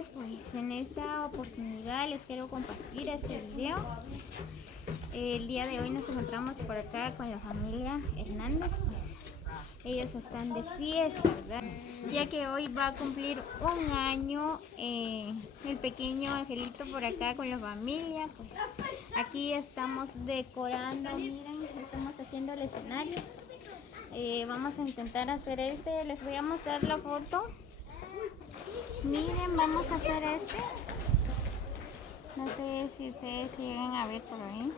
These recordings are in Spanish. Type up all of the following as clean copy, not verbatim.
amigos, pues en esta oportunidad les quiero compartir este video. El día de hoy nos encontramos por acá con la familia Hernández, pues ellos están de fiesta, ¿verdad? Ya que hoy va a cumplir un año el pequeño Angelito por acá con la familia. Pues aquí estamos decorando, miren, estamos haciendo el escenario. Vamos a intentar hacer les voy a mostrar la foto. Miren, vamos a hacer no sé si ustedes llegan a ver por ahí.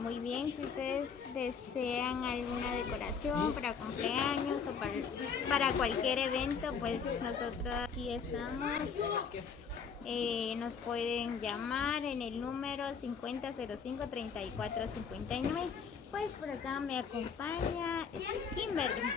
Muy bien, si ustedes desean alguna decoración para cumpleaños o para cualquier evento, pues nosotros aquí estamos. Nos pueden llamar en el número 5005-3459. Pues por acá me acompaña Kimberly.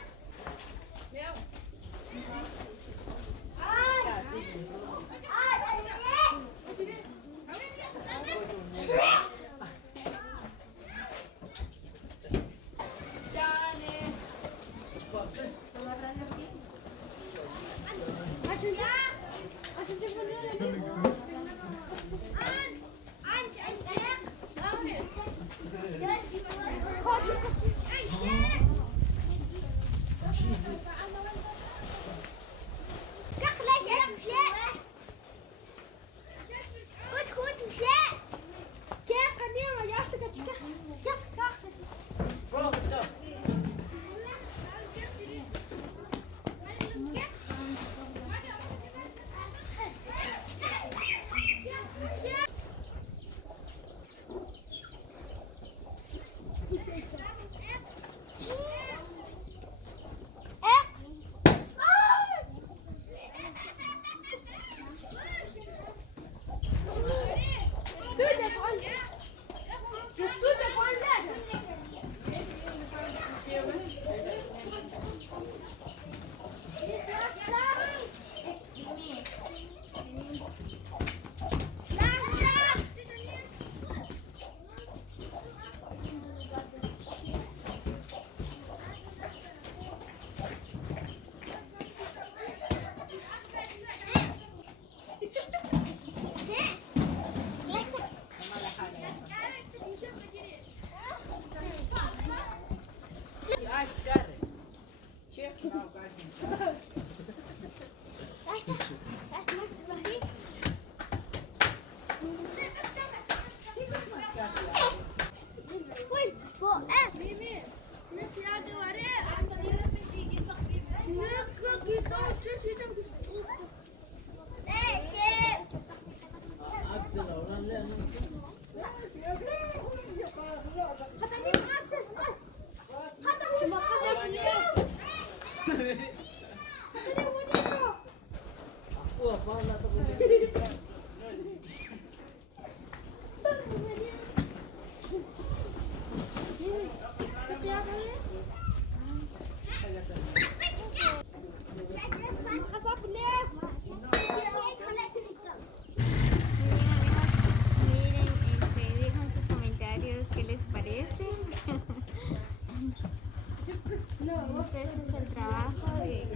Este es el trabajo de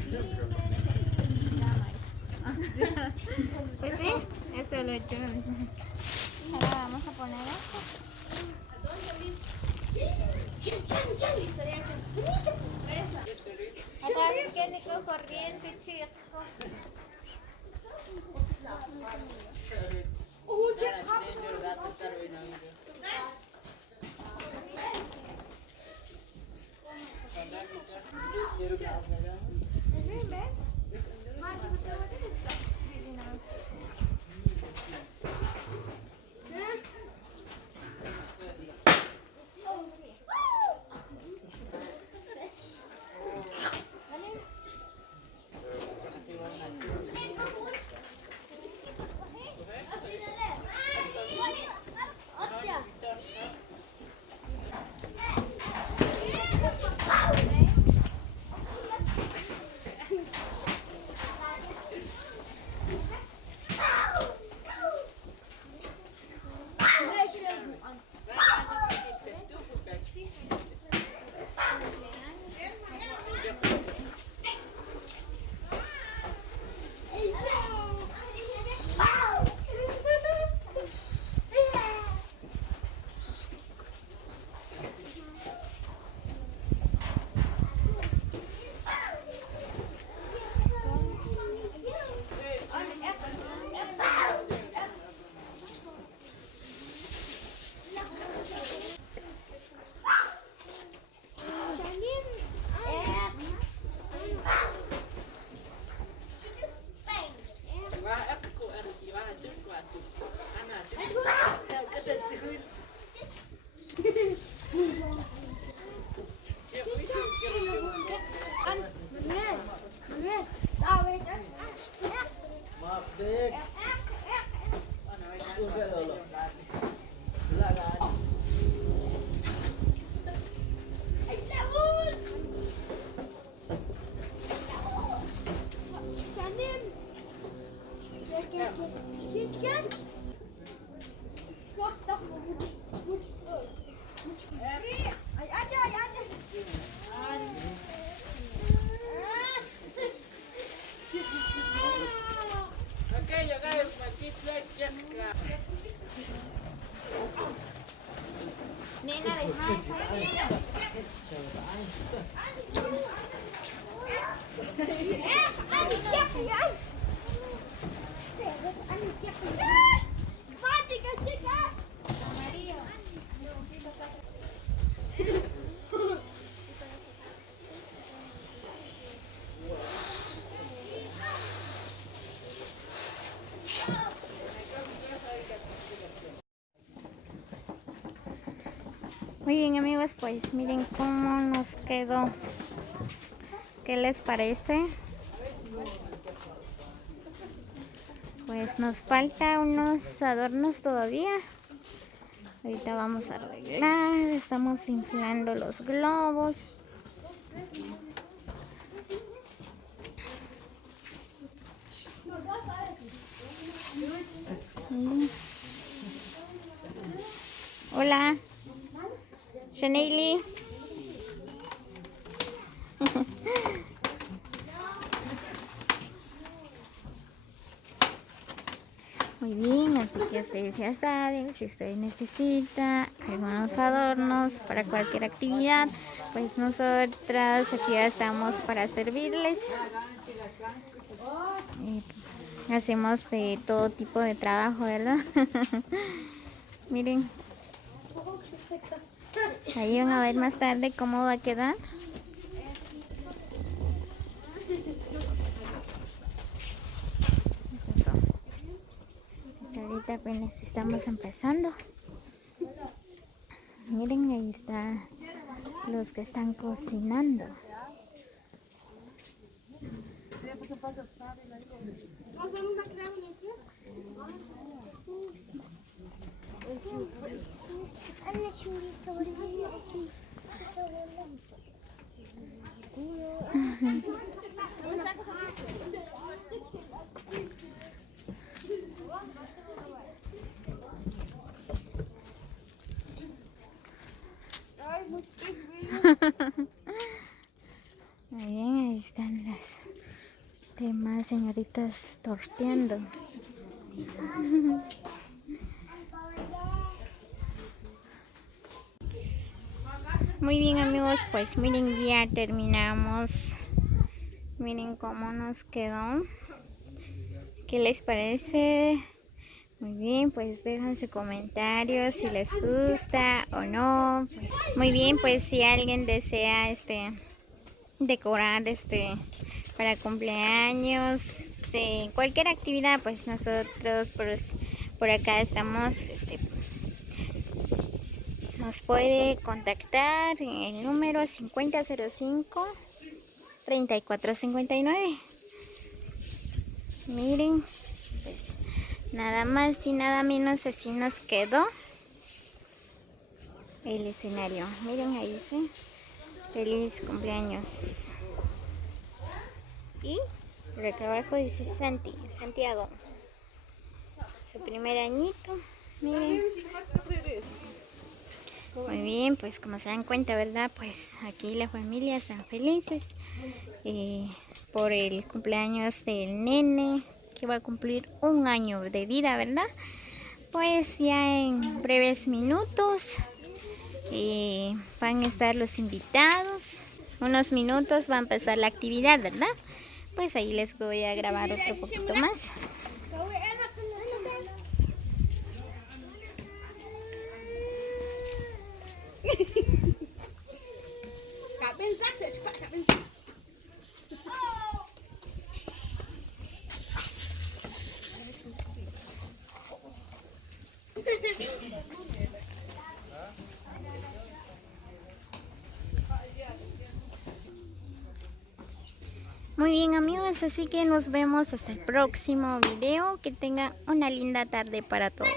pues sí, eso lo he hecho. Ahora vamos a poner esto. Acá es que Nico corriente, chico. Nena, deja Muy bien, amigos, pues miren cómo nos quedó. ¿Qué les parece? Pues nos falta unos adornos todavía. Ahorita vamos a arreglar. Estamos inflando los globos. Hola, Shaneili. Muy bien, así que ustedes ya saben, si ustedes necesitan algunos adornos para cualquier actividad, pues nosotras aquí ya estamos para servirles. Hacemos de todo tipo de trabajo, ¿verdad? Miren, ahí van a ver más tarde cómo va a quedar. Ahorita apenas estamos empezando. Miren, ahí están los que están cocinando. Muy bien, ahí están las demás señoritas torteando. Muy bien, amigos, pues miren, ya terminamos. Miren cómo nos quedó. ¿Qué les parece? Muy bien, pues dejen su comentario si les gusta o no. Muy bien, pues si alguien desea decorar para cumpleaños, cualquier actividad, pues nosotros por acá estamos, nos puede contactar en el número 5005-3459. Miren, pues nada más y nada menos así nos quedó el escenario. Miren, ahí dice feliz cumpleaños. Y el trabajo dice Santiago, su primer añito. Miren. Muy bien, pues como se dan cuenta, ¿verdad? Pues aquí la familia están felices por el cumpleaños del nene, que va a cumplir 1 año de vida, ¿verdad? Pues ya en breves minutos van a estar los invitados. Unos minutos va a empezar la actividad, ¿verdad? Pues ahí les voy a grabar otro poquito más. Muy bien, amigos, así que nos vemos hasta el próximo video. Que tengan una linda tarde para todos.